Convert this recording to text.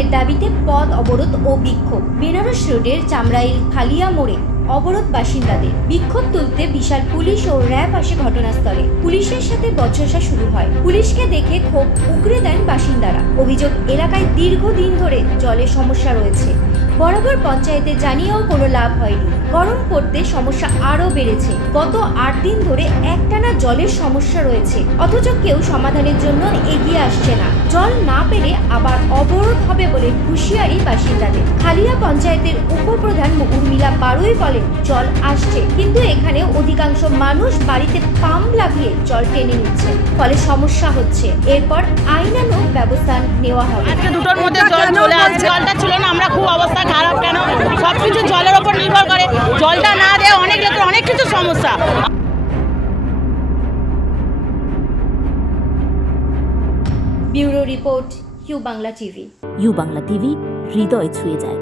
জলের দাবিতে পথ অবরোধ ও বিক্ষোভ। বেনারস রোডের চামড়াইল খালিয়া মোড়ে অবরোধ বাসিন্দাদের। বিক্ষোভ তুলতে বিশাল পুলিশ ও র্যাব আসে ঘটনাস্থলে। পুলিশের সাথে বচসা শুরু হয়। পুলিশকে দেখে ক্ষোভ উগরে দেন বাসিন্দারা। অভিযোগ, এলাকায় দীর্ঘদিন ধরে জলের সমস্যা রয়েছে। বরাবর পঞ্চায়েতে জানিয়েও কোনো লাভ হয়নি। গরম পড়তে সমস্যা আরও বেড়েছে। গত 8 দিন ধরে একটানা জলের সমস্যা রয়েছে, অথচ কেউ সমাধানের জন্য এগিয়ে আসছে না। জল না পেলে আবার অবরোধ হবে বলে হুঁশিয়ারি বাসিন্দাদের। খালিয়া পঞ্চায়েতের উপপ্রধান উর্মিলা বারুই বলেন, জল আসছে, কিন্তু এখানে অধিকাংশ মানুষ বাড়িতে পাম্প লাগিয়ে জল টেনে নিচ্ছে, ফলে সমস্যা হচ্ছে। এরপর আইনানুগ ব্যবস্থা নেওয়া হবে। আজকে 2টোর মধ্যে জল চলে আসছে। জলটা ছিল না, আমরা খুব অবস্থা খারাপ। কেন? সবকিছু জলের উপর নির্ভর করে। জলটা না দেয় অনেক লোকের অনেক কিছু সমস্যা। Bureau report, U Bangla TV. U Bangla TV, হৃদয় ছুঁয়ে যায়।